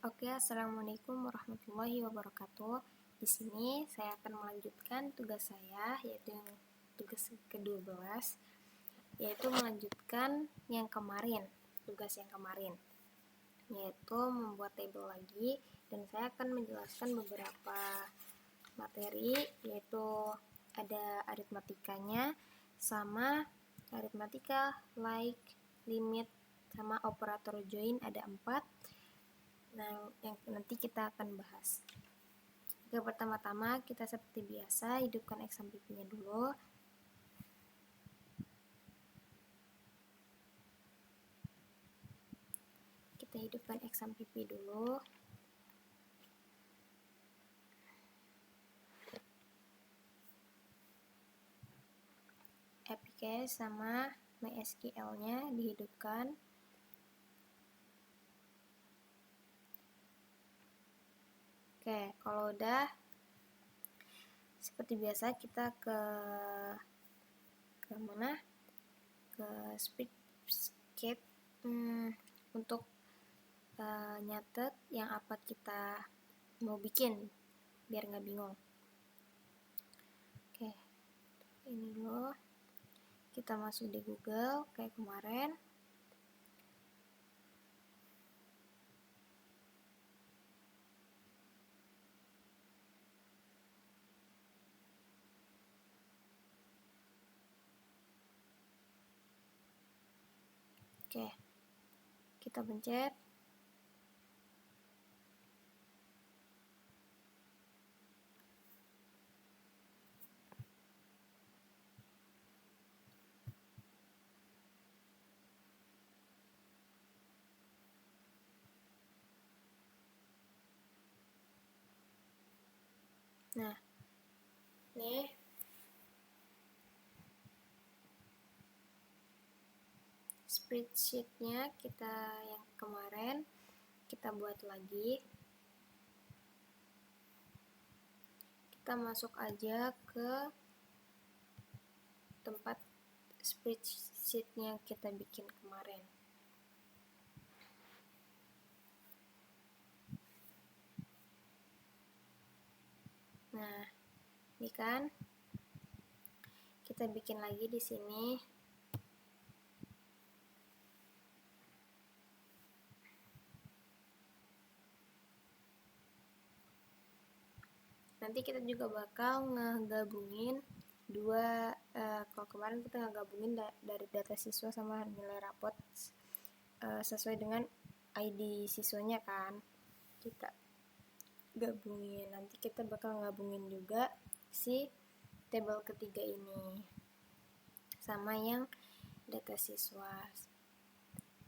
Oke, assalamualaikum warahmatullahi wabarakatuh. Di sini saya akan melanjutkan tugas saya, yaitu yang tugas ke-12, yaitu melanjutkan yang kemarin, tugas yang kemarin, yaitu membuat tabel lagi, dan saya akan menjelaskan beberapa materi, yaitu ada aritmatikanya, sama aritmatika, like, limit, sama operator join ada 4. Nah, yang nanti kita akan bahas. Oke, pertama-tama kita seperti biasa hidupkan X sampai P-nya dulu. Kita hidupkan X sampai P dulu. APK sama MySQL-nya dihidupkan. Oke, kalau udah seperti biasa kita ke mana? Ke Spreadsheet untuk nyatet yang apa kita mau bikin biar nggak bingung. Oke, ini dulu. Kita masuk di Google kayak kemarin. Oke, kita pencet. Nah, nih spreadsheet-nya kita yang kemarin kita buat lagi. Kita masuk aja ke tempat spreadsheet-nya kita bikin kemarin. Nah, ini kan kita bikin lagi di sini. Nanti kita juga bakal ngegabungin dua, kalau kemarin kita ngegabungin dari data siswa sama nilai rapot sesuai dengan ID siswanya kan. Kita gabungin. Nanti kita bakal gabungin juga si tabel ketiga ini sama yang data siswa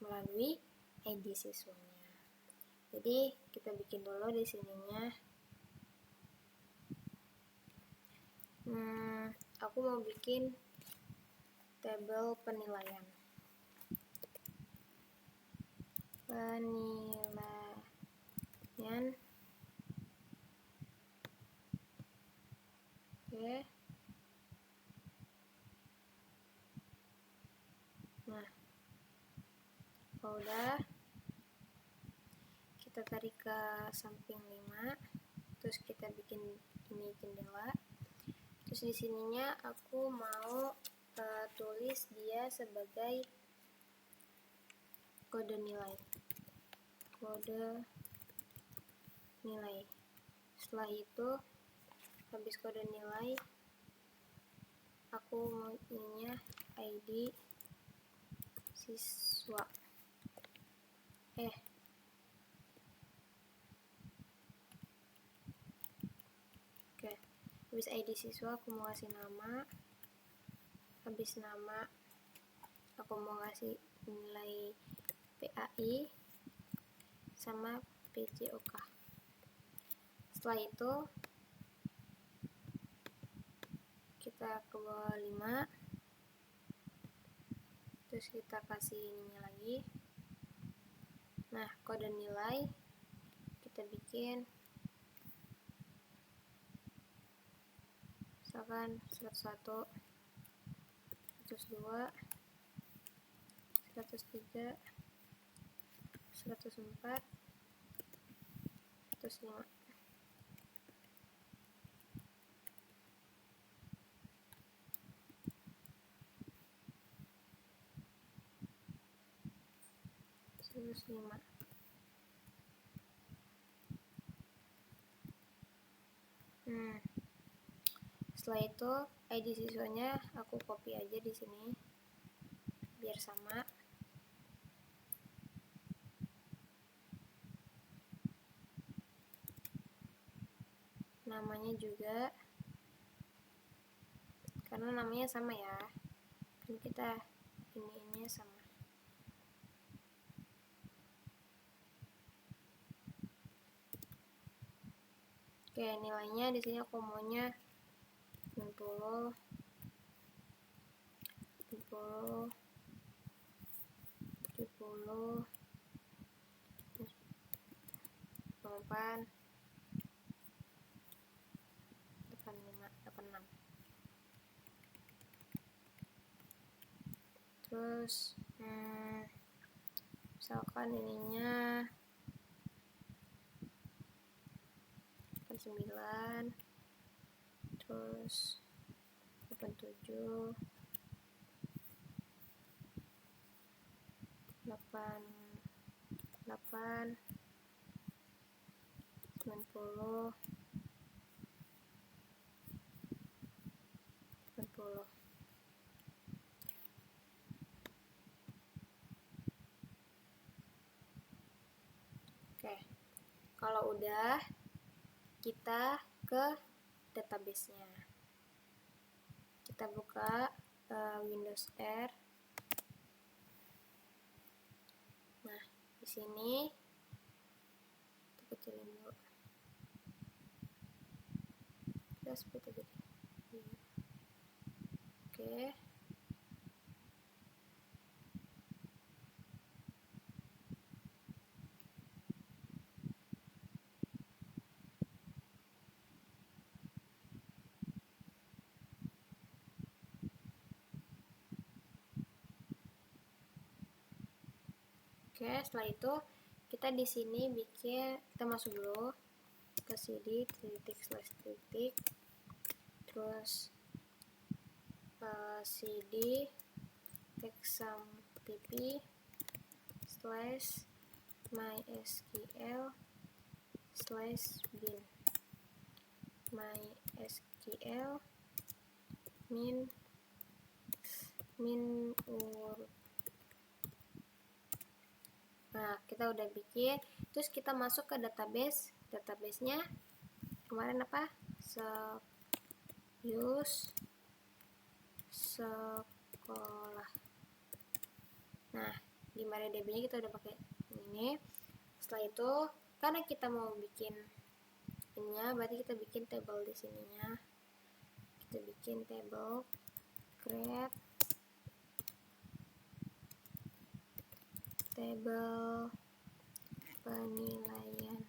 melalui ID siswanya. Jadi kita bikin dulu di sininya. Aku mau bikin tabel penilaian. Oke. Nah, kalau udah kita tarik ke samping 5, terus kita bikin ini jendela. Terus di sininya aku mau tulis dia sebagai kode nilai. Setelah itu habis kode nilai aku mau ininya ID siswa. Oke. Habis ID siswa aku mau kasih nama. Habis nama aku mau kasih nilai PAI sama PJOK. Setelah itu kita ke bawah 5, terus kita kasih ininya lagi. Nah, kode nilai kita bikin misalkan 101, 102, 103, 104, 105. Setelah itu ID siswanya aku copy aja di sini biar sama. Namanya juga, karena namanya sama ya, kan kita ini sama. Oke, nilainya di sini aku maunya 90, 70, 70, 8, 85, 86. Terus misalkan ininya 89, terus 87, 88, 90, 90. Oke, kalau udah, kita ke database-nya. Kita buka Windows R. Nah, di sini kita kecilin dulu. Kita split aja deh. Oke. Oke, setelah itu kita di sini kita masuk dulu ke cd // terus cd exampp /mysql/bin mysql min urut. Nah, kita udah bikin, terus kita masuk ke database-nya kemarin apa? Sekolah. Nah, di MariaDB-nya kita udah pakai ini. Setelah itu, karena kita mau bikin ininya, berarti kita bikin table di sininya. Kita bikin table create table penilaian.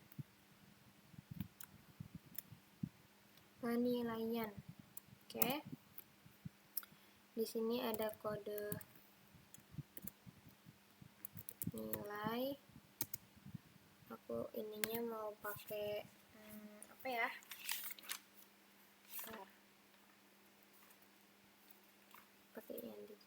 Oke. Di sini ada kode nilai. Aku ininya mau pakai apa ya? Pakai int.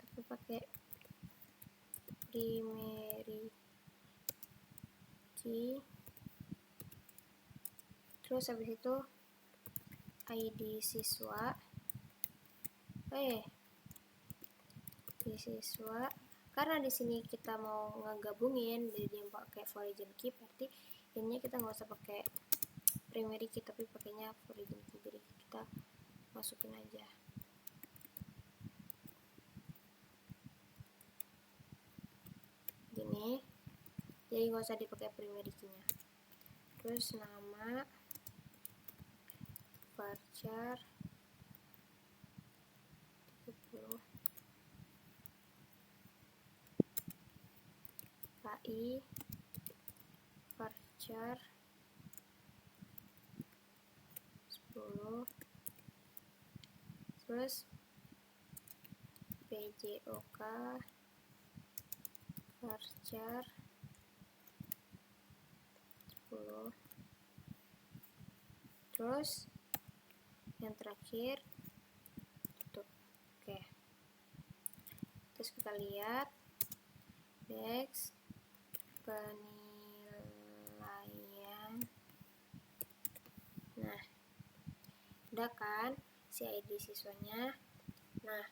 Tapi pakai primary key. Terus habis itu ID siswa. Di siswa, karena di sini kita mau ngegabungin jadi yang pakai foreign key, berarti ini kita nggak usah pakai primary key tapi pakainya foreign key, jadi kita masukin aja. Gini, jadi nggak usah dipakai primary key-nya. Terus nama varchar 30 AI varchar 10. Terus PJOK varchar 10. Terus yang terakhir tutup. Oke, terus kita lihat Dex penilaian. Nah, udah kan si ID siswanya. Nah,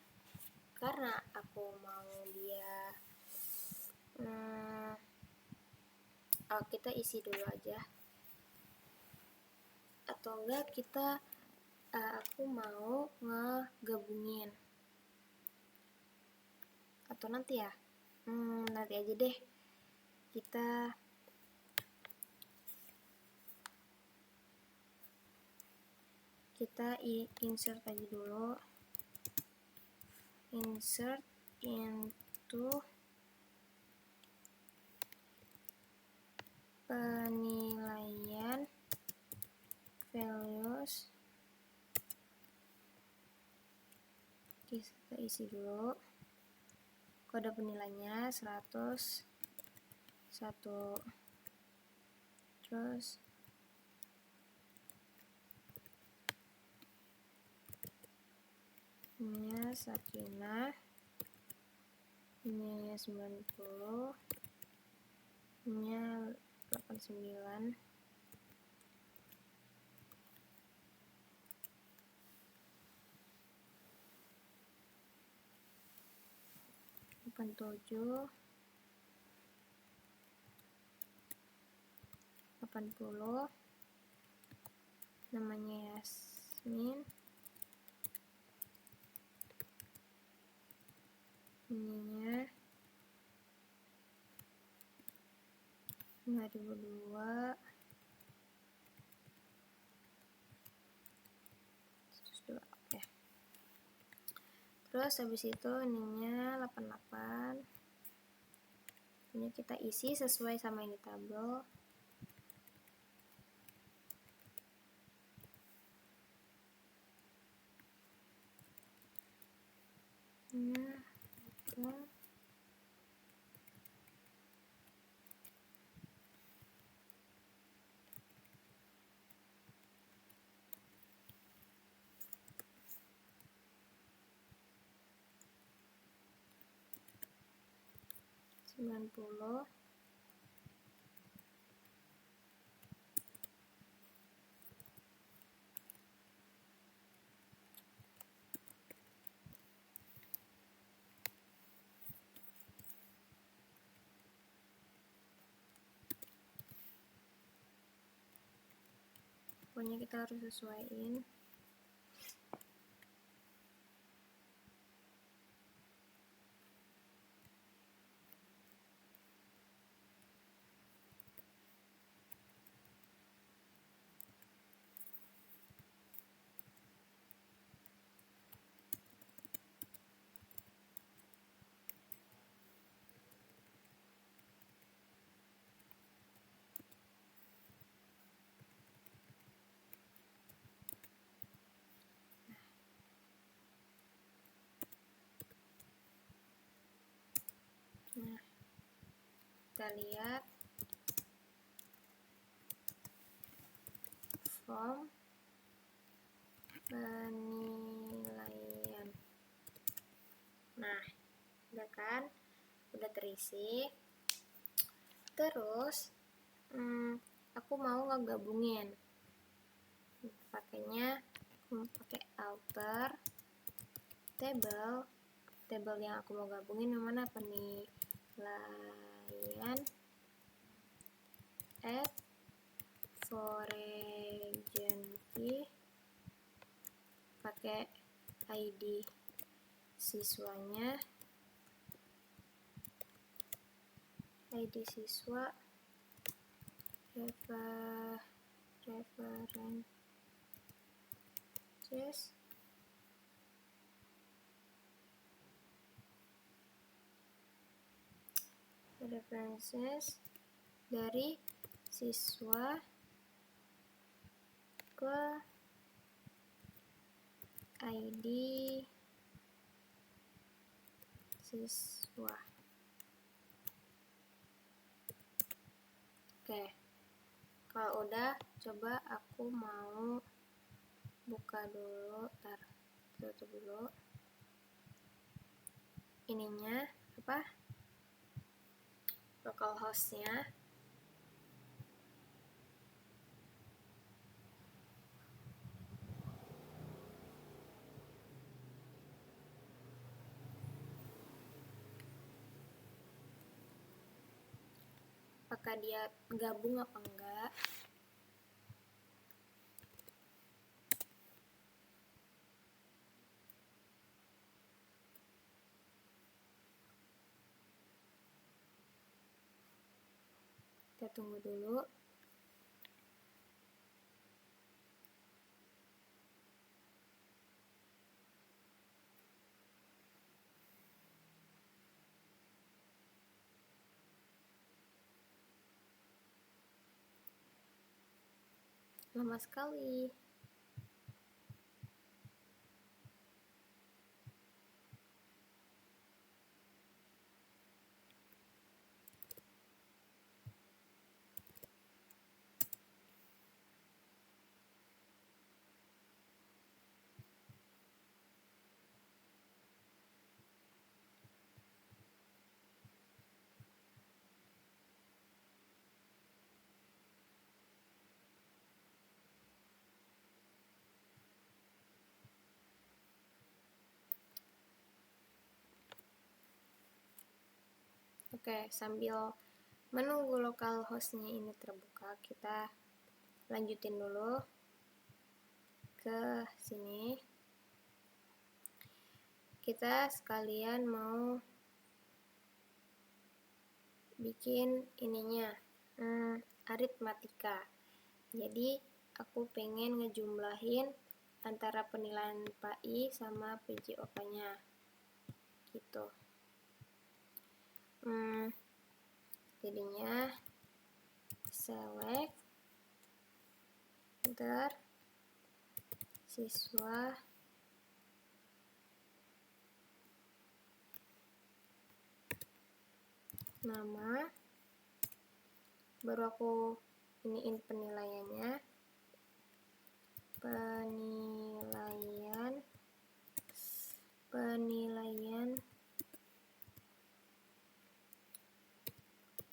karena aku mau dia kita isi dulu aja, atau enggak kita aku mau ngegabungin, atau nanti ya, nanti aja deh. Kita insert aja dulu, insert into penilaian values. Kita isi dulu kode penilaiannya 100 1, terus ini Sakinah, ini 90, ini 89, tujuh, 80, namanya Yasmin, ininya 2002, 102. Oke. Terus habis itu ininya 88. Ini kita isi sesuai sama ini tabel. Nah, 90, pokoknya kita harus sesuaiin. Nah, kita lihat form penilaian. Nah, udah kan, udah terisi. Terus aku mau ngegabungin, pakainya pakai alter table yang aku mau gabungin yang mana, penilaian add foreign key, pakai ID siswanya, ID siswa, references dari siswa ke ID siswa. Oke, kalau udah, coba aku mau buka dulu, tutup dulu ininya, localhost-nya. Apakah dia gabung apa enggak? Kita tunggu dulu. Lama sekali. Oke, sambil menunggu localhost-nya ini terbuka, kita lanjutin dulu ke sini. Kita sekalian mau bikin ininya, aritmatika. Jadi aku pengen ngejumlahin antara penilaian PAI sama PJOK-nya gitu. Jadinya select enter siswa nama, baru aku iniin penilaiannya, penilaian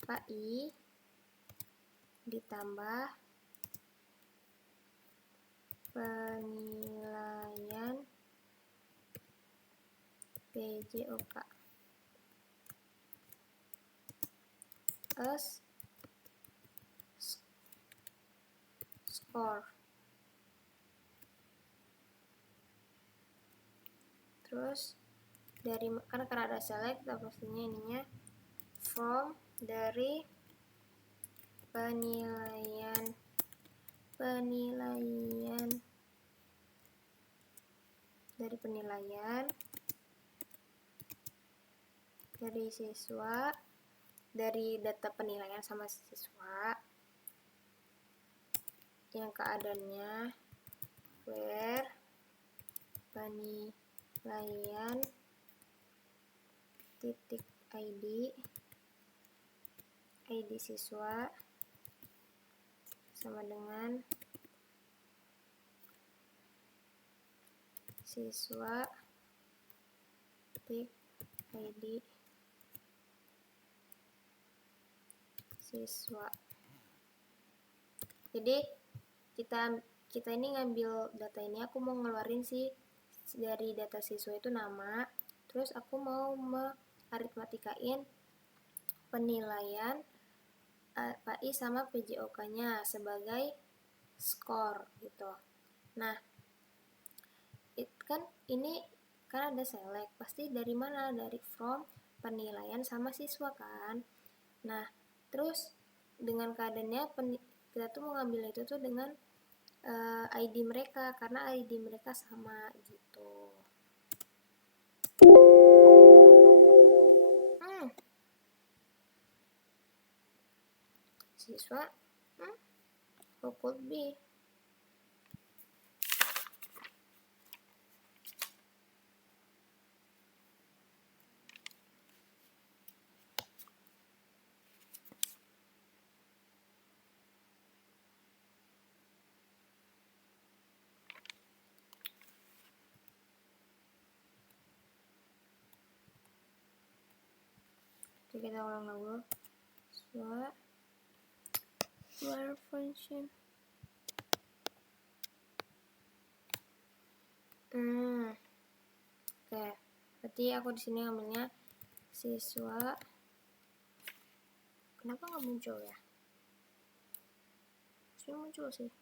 PAI ditambah penilaian PJOK as score. Terus karena ada select, kita pastinya ininya from dari penilaian dari siswa, dari data penilaian sama siswa yang keadaannya where penilaian titik ID siswa sama dengan siswa titik ID siswa. Jadi kita ini ngambil data ini, aku mau ngeluarin dari data siswa itu nama, terus aku mau aritmatikain penilaian PAI sama PJOK-nya sebagai skor gitu. Nah, kan ini kan ada select, pasti dari mana? Dari from penilaian sama siswa kan. Nah, terus dengan keadaannya kita tuh mau ngambil itu tuh dengan ID mereka, karena ID mereka sama gitu. Siswa who could be. Oke, kita ulang dulu. Siswa where function oke, berarti aku di sini ngambilnya siswa. Kenapa nggak muncul ya? Sini muncul sih.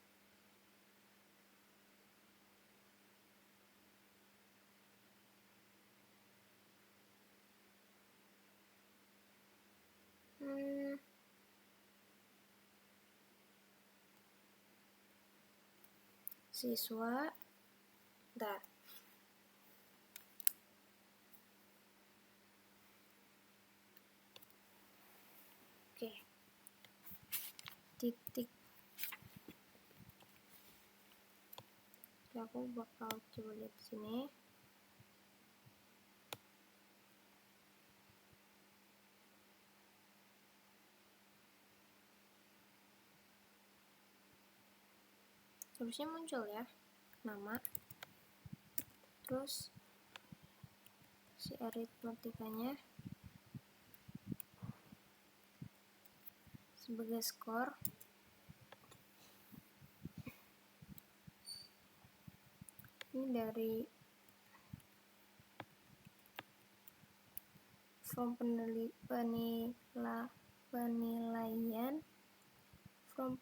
Siswa, bentar. Oke, titik. Oke, aku bakal coba lihat di sini. Harusnya muncul ya nama, terus si aritmatikanya sebagai skor. Ini dari from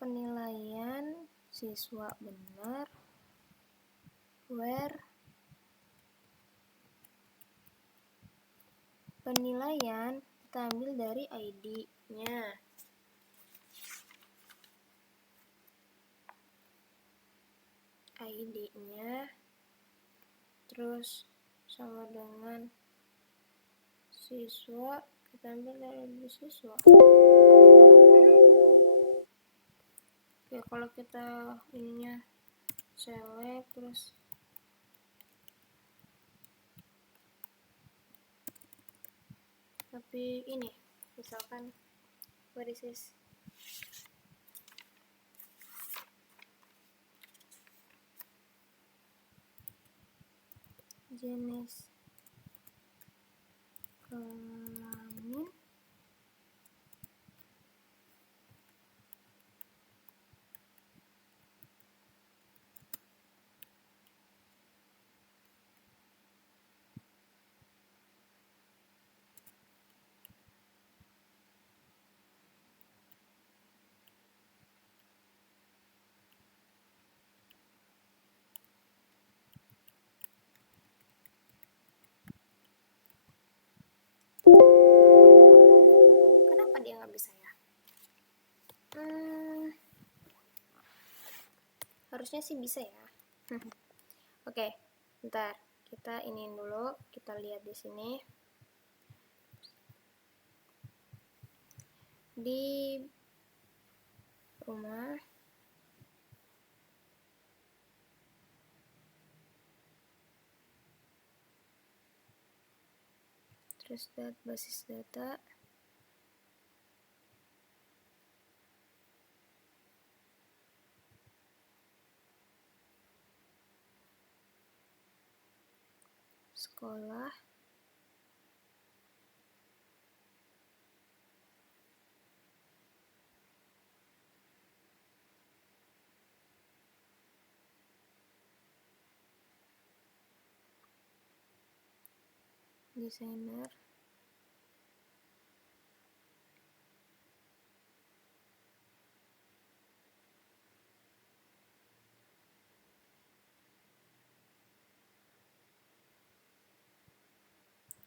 penilaian siswa benar, where penilaian kita ambil dari ID-nya. Terus sama dengan siswa, kita ambil dari siswa. Oke, kalau kita ininya select, terus tapi ini misalkan what is this? Jenis kelamin, kenapa dia nggak bisa ya? Harusnya sih bisa ya. Oke, bentar, kita iniin dulu, kita lihat di sini di rumah. Terus basis data, sekolah, desainer,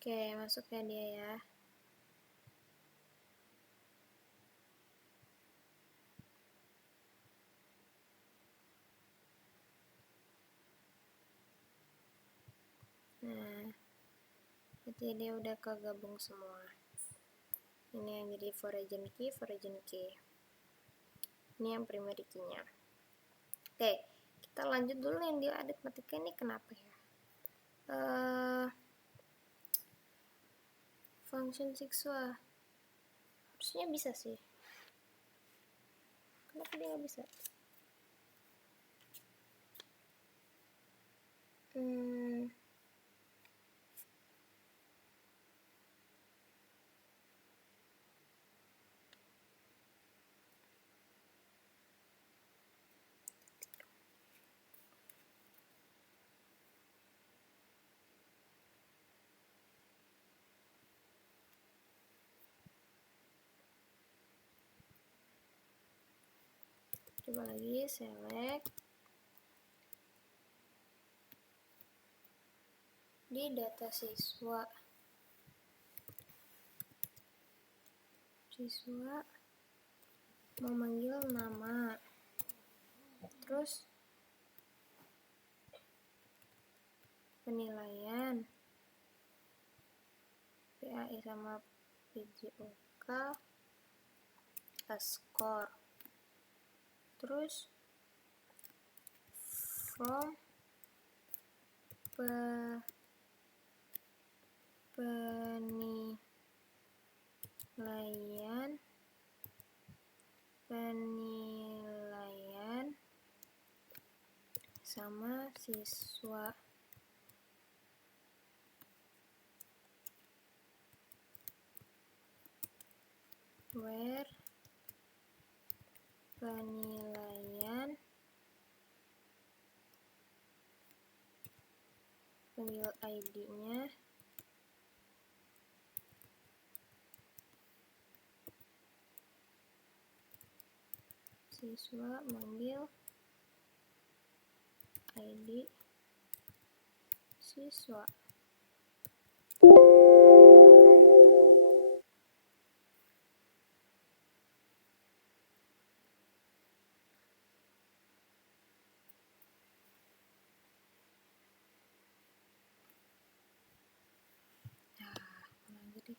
oke, masuk ya dia ya. Nah, berarti dia udah kegabung semua. Ini yang jadi foreign key. Ini yang primary key-nya. Oke, kita lanjut dulu yang di aritmatika ini kenapa ya? Function siswa harusnya bisa sih. Kenapa dia nggak bisa? Coba lagi, select di data siswa memanggil nama, terus penilaian PAI sama PJOK skor, terus from penilaian sama siswa. Where penilaian panggil ID-nya siswa manggil ID siswa. Jadi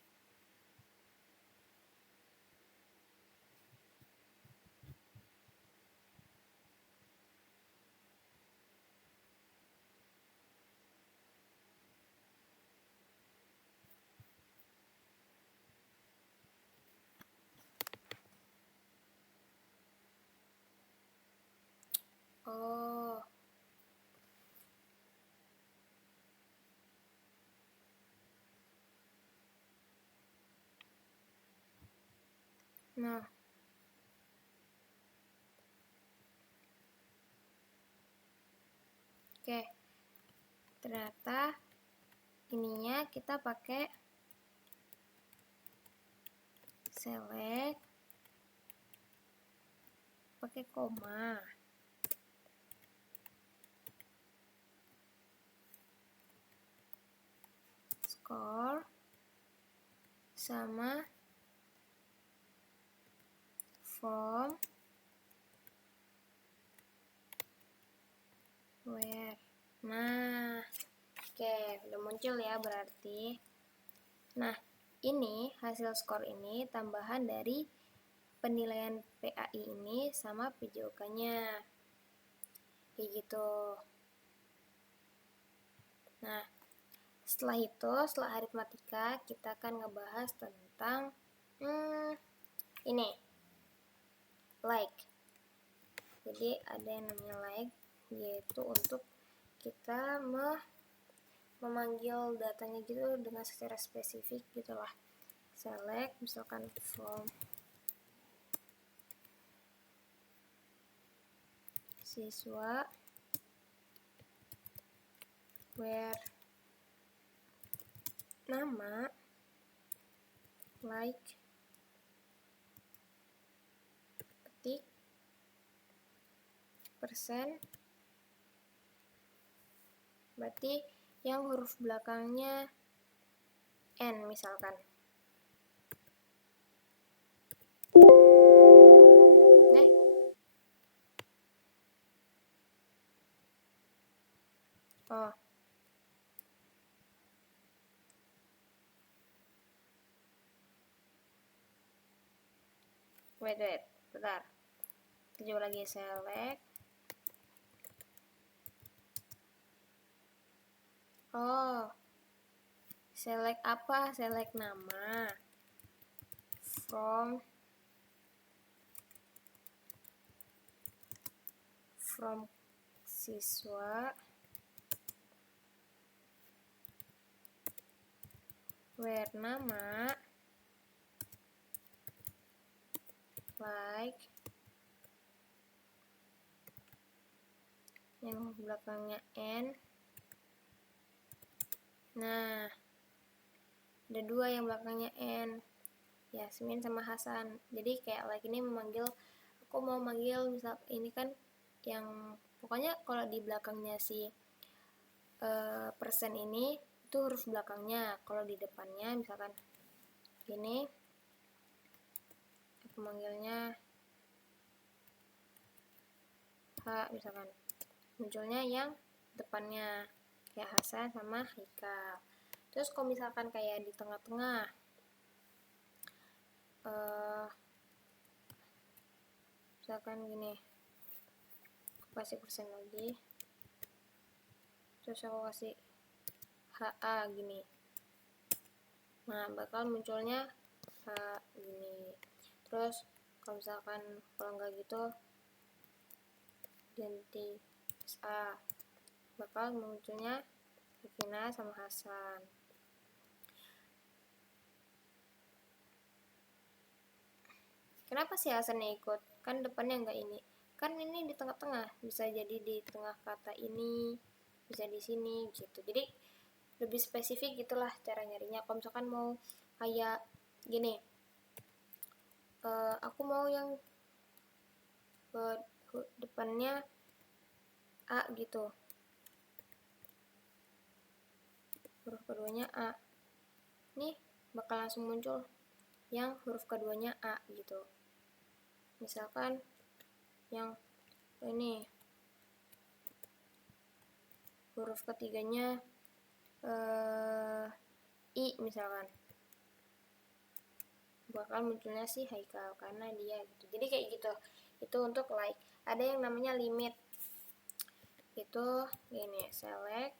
nah, oke. Ternyata ininya kita pakai select, pakai koma, score sama from where. Nah, oke, udah muncul ya berarti. Nah, ini hasil skor ini tambahan dari penilaian PAI ini sama PJOK-nya. Kayak gitu. Nah, setelah aritmatika, kita akan ngebahas tentang ini, like. Jadi ada yang namanya like, yaitu untuk kita memanggil datanya gitu dengan secara spesifik gitulah. Select misalkan from siswa where nama like ketik persen, berarti yang huruf belakangnya N misalkan. Oh, wait, bentar. Kita coba lagi select. Oh, select apa? Select nama. From siswa where nama like yang belakangnya N. Nah, ada dua yang belakangnya N, Yasmin sama Hasan. Jadi kayak like ini memanggil aku mau manggil misal ini kan yang pokoknya kalau di belakangnya si persen ini itu huruf belakangnya, kalau di depannya misalkan gini, aku manggilnya H misalkan, munculnya yang depannya kayak Hasan sama Haikal. Terus kalau misalkan kayak di tengah-tengah misalkan gini, aku kasih persen lagi, terus aku kasih HA gini, nah bakal munculnya H gini. Terus kalau misalkan kalau nggak gitu ganti SA, bakal munculnya Sakina sama Hasan. Kenapa sih Hasannya ikut? Kan depannya nggak ini. Kan ini di tengah-tengah, bisa jadi di tengah kata ini, bisa di sini gitu. Jadi lebih spesifik gitulah cara nyarinya. Kalau misalkan mau kayak gini, aku mau yang depannya A gitu, huruf keduanya A, nih bakal langsung muncul yang huruf keduanya A gitu. Misalkan yang ini huruf ketiganya I misalkan, bakal munculnya si Haikal karena dia gitu. Jadi kayak gitu. Itu untuk like. Ada yang namanya limit. Itu gini, select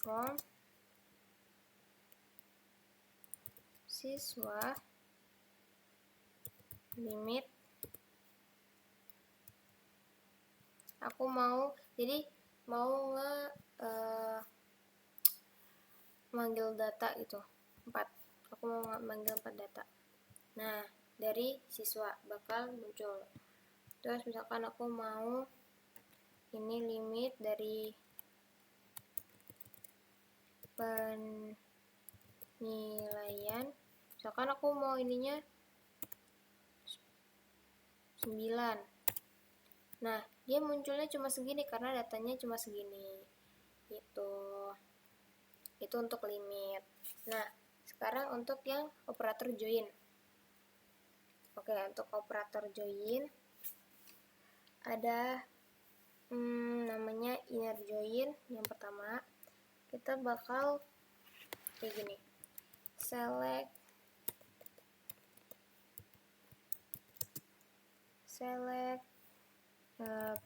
from siswa limit. Aku mau jadi mau manggil data gitu 4. Aku mau manggil 4 data. Nah, dari siswa bakal muncul. Terus misalkan aku mau ini limit dari penilaian. Misalkan aku mau ininya 9. Nah, dia munculnya cuma segini karena datanya cuma segini. Gitu. Itu untuk limit. Nah, sekarang untuk yang operator join. Oke, untuk operator join ada namanya inner join. Yang pertama, kita bakal kayak gini. Select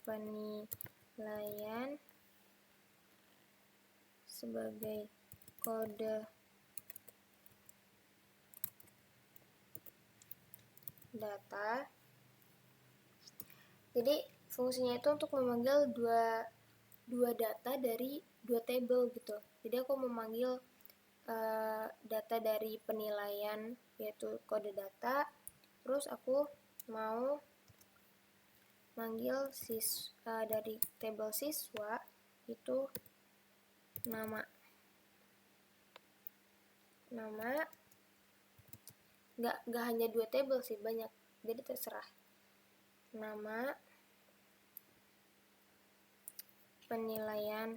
penilaian sebagai kode data. Jadi fungsinya itu untuk memanggil dua data dari dua table gitu. Jadi aku memanggil data dari penilaian yaitu kode data, terus aku mau manggil dari table siswa itu nama nggak hanya 2 table sih, banyak, jadi terserah. Nama penilaian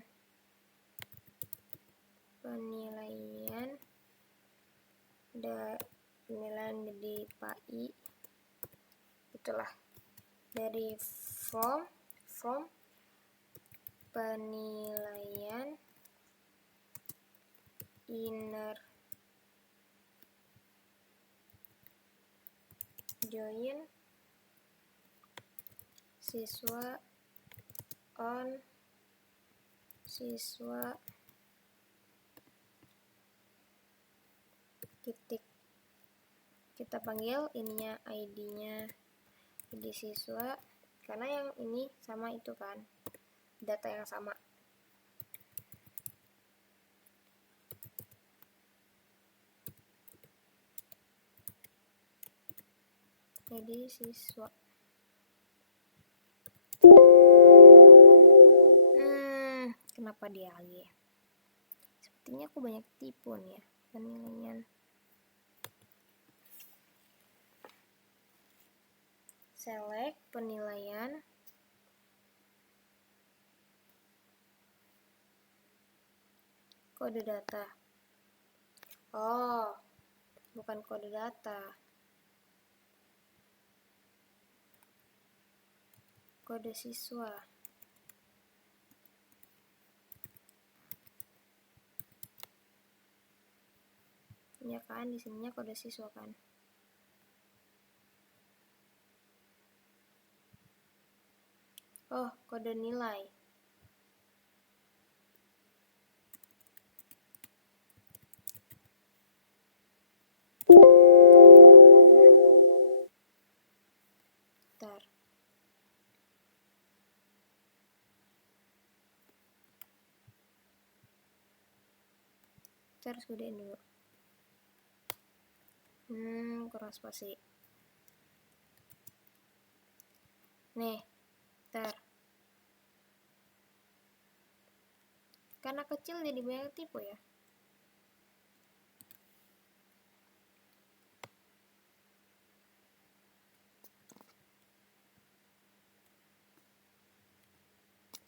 di PAI itulah, dari from penilaian inner join siswa on siswa titik, kita panggil ininya ID-nya ID siswa karena yang ini sama itu kan, data yang sama. ID siswa. Kenapa dia lagi? Seperti Sepertinya aku banyak tipu nih ya, penilaian. Select penilaian. Kode data. Oh, bukan kode data. Kode siswa. Ya kan, di sininya kode siswa kan. Oh, kode nilai. Bentar. Harus gedein dulu. Kurang spasi. Nih, bentar. Karena kecil jadi banyak tipu ya.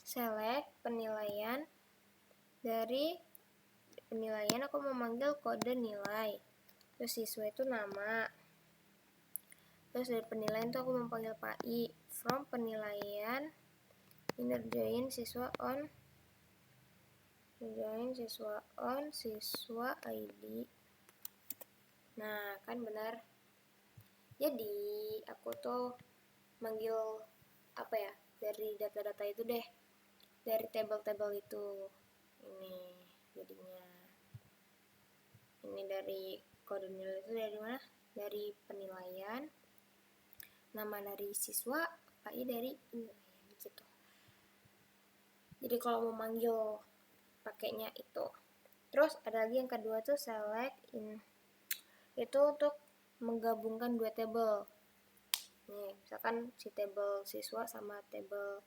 Select penilaian. Dari penilaian aku memanggil kode nilai. Terus siswa itu nama. Terus dari penilaian itu aku memanggil PAI. From penilaian, inner join siswa on siswa ID. Nah, kan benar. Jadi, aku tuh manggil apa ya? Dari data-data itu deh. Dari tabel-tabel itu. Ini jadinya. Ini dari kode nilai itu dari mana? Dari penilaian. Nama dari siswa, PAI dari penilaian gitu. Jadi kalau mau manggil pakainya itu. Terus ada lagi yang kedua tuh select in. Itu untuk menggabungkan dua tabel. Nih, misalkan si tabel siswa sama tabel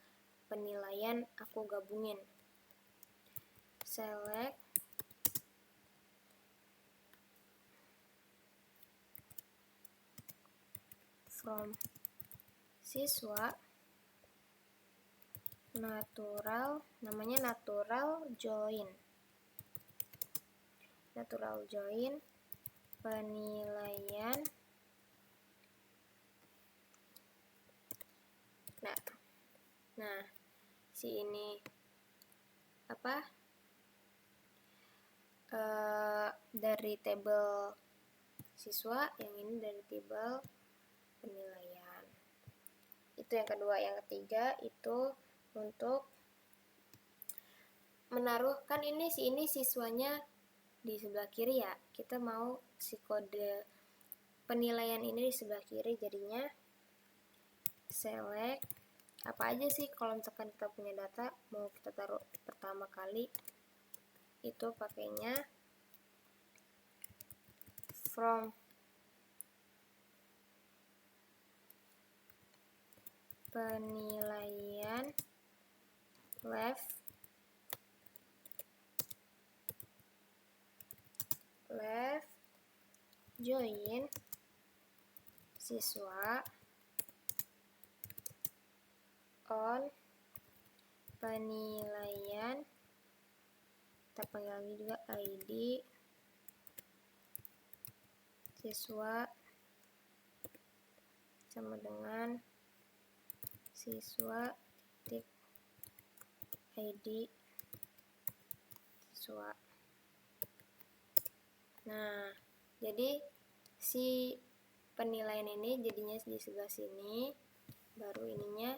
penilaian aku gabungin. Select from siswa natural, namanya natural join penilaian. Nah, si ini apa? Dari tabel siswa, yang ini dari tabel penilaian. Itu yang kedua. Yang ketiga itu untuk menaruhkan ini siswanya di sebelah kiri ya. Kita mau si kode penilaian ini di sebelah kiri, jadinya select apa aja sih kalau misalkan kita punya data mau kita taruh pertama kali, itu pakainya from penilaian left join siswa on penilaian, kita panggil lagi juga ID siswa sama dengan siswa titik ID siswa. Nah, jadi si penilaian ini jadinya di sebelah sini, baru ininya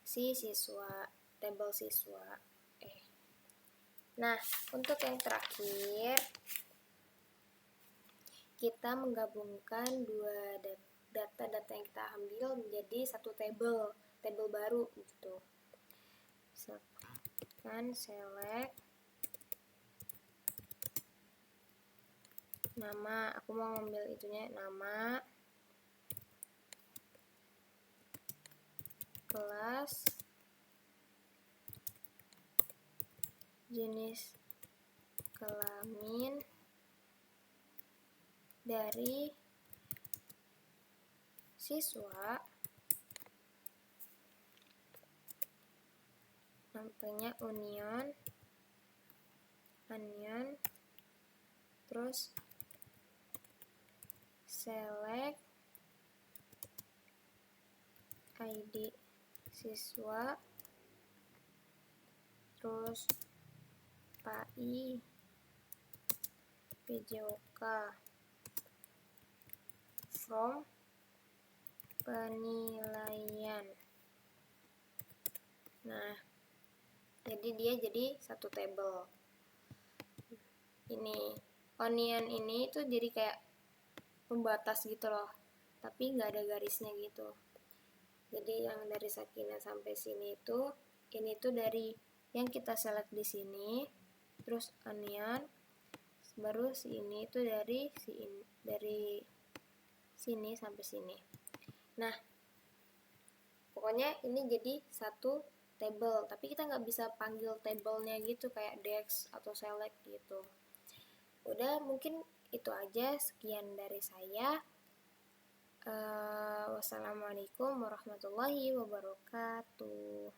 si siswa, tabel siswa. Nah, untuk yang terakhir kita menggabungkan dua data-data yang kita ambil menjadi satu tabel baru gitu. Misalkan select nama, aku mau ngambil itunya nama, kelas, jenis kelamin dari siswa, namanya onion, terus select ID siswa, terus PAI, PJOK, from penilaian. Nah, jadi dia jadi satu tabel. Ini onion ini tuh jadi kayak pembatas gitu loh, tapi nggak ada garisnya gitu. Jadi yang dari Sakinah sampai sini itu, ini tuh dari yang kita select di sini, terus onion, baru ini tuh dari sini sampai sini. Nah, pokoknya ini jadi satu table, tapi kita nggak bisa panggil tabelnya gitu kayak dex atau select gitu. Udah, mungkin itu aja, sekian dari saya. Wassalamualaikum warahmatullahi wabarakatuh.